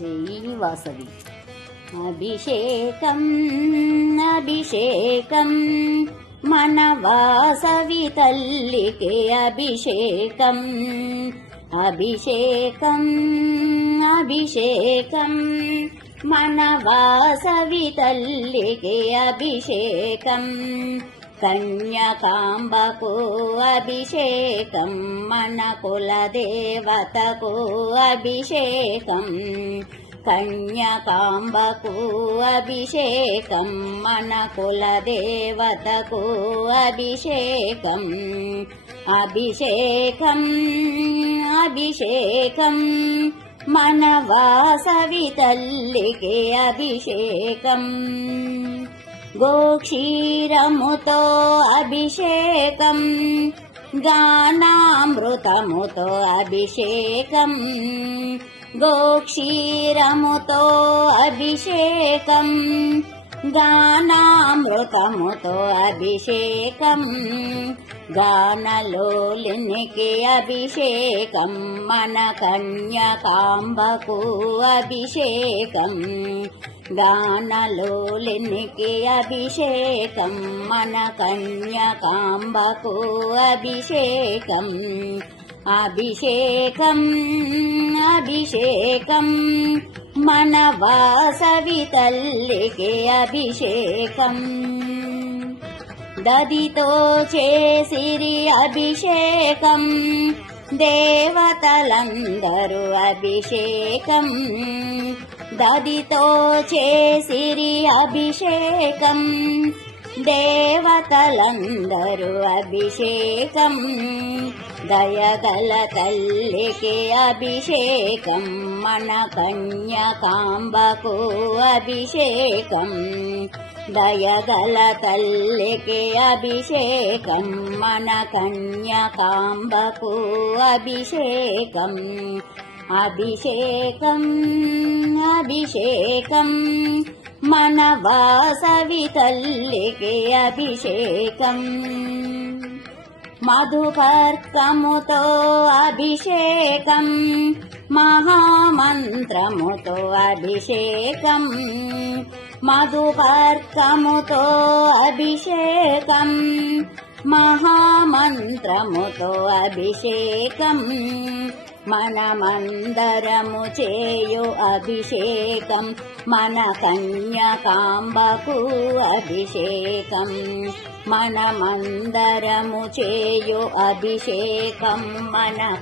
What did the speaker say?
జై వాసవి. అభిషేకం అభిషేకం మన వాసవి తల్లికే అభిషేకం. అభిషేకం అభిషేకం మన వాసవి తల్లికే అభిషేకం. కన్యకాంబకు అభిషేకం మన కులదేవతకు అభిషేకం. కన్యకాంబకు అభిషేకం మన కులదేవతకు అభిషేకం. అభిషేకం అభిషేకం మన వాసవి తల్లికే అభిషేకం. గోక్షీరముతో అభిషేకం గానామృతముతో అభిషేకం. గోక్షీరముతో అభిషేకం గానామృతముతో అభిషేకం. గానలోలినికి అభిషేకం మన కన్యకాంబకు అభిషేకం. గానలోలినికి అభిషేకం మన కన్యకాంబకు అభిషేకం. అభిషేకం అభిషేకం మన వాసవి తల్లికి అభిషేకం. దదితో చేసిరి అభిషేకం దేవతలందరూ అభిషేకం. దదితో చేసిరి అభిషేకం దేవతలందరూ అభిషేకం. దయగల తల్లికి అభిషేకం మన కన్యకాంబకు అభిషేకం. దయగల తల్లికి అభిషేకం మన కన్యకాంబకు అభిషేకం. అభిషేకం అభిషేకం మన వాసవి తల్లికి అభిషేకం. మధుపర్కముతో అభిషేకం మహామంత్రముతో అభిషేకం. మధుపర్కముతో అభిషేకం మహామంత్రముతో అభిషేకం. మనమందరము చేయు అభిషేకం మన కన్యకాంబకు అభిషేకం. మనమందరము చేయు అభిషేకం మన